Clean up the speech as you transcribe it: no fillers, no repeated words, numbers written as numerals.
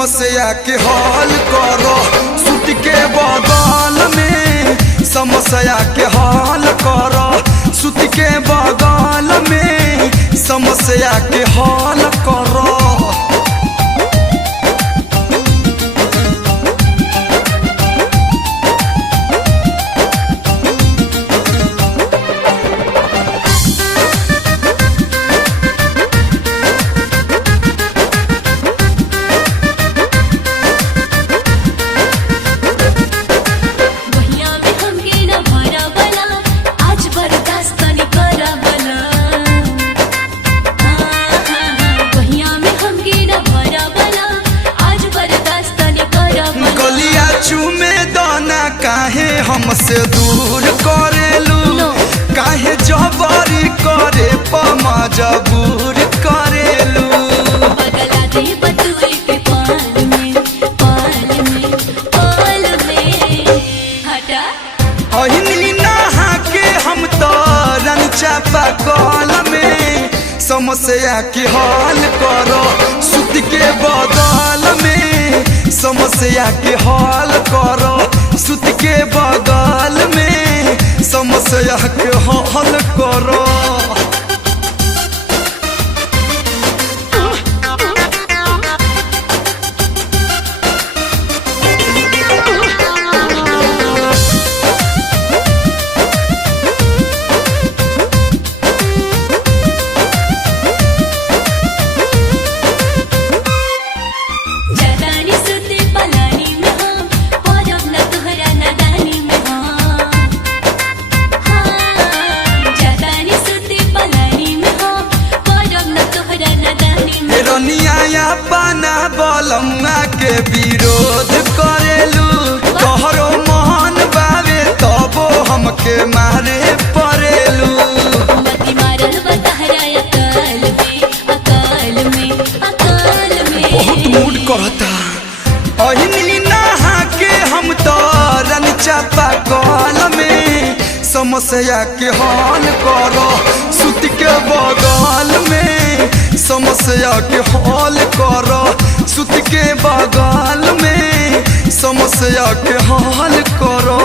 समस्या के हल करो सूत के बगल में, समस्या के हल करो सूत के बगल में, समस्या के हल करो। काहे हमसे दूर करेलू, काहे जबरी करे मजबूर करेलू। बगला दे बतूल के पाल में, पाल में, पाल में हटा। अहिनी नहा के हम तो रन चापा कल में, समस्या के हल करो सूत के बगल में, समस्या के हल करो सूत के बगल में, समस्या के हल करो। पाना बलम्मा के विरोध करेलू, तोहरो मोहन बावे तबो हमके मारे परेलू। मती मारल बतहरा अकाल में, अकाल में, अकाल में बहुत मूड करता। अहिनी नहा के हम तो रन चापा कल में, समस्या के हल करो सूत के बगल में, समस्या के हल करो सूत के बगल में, समस्या के हल करो।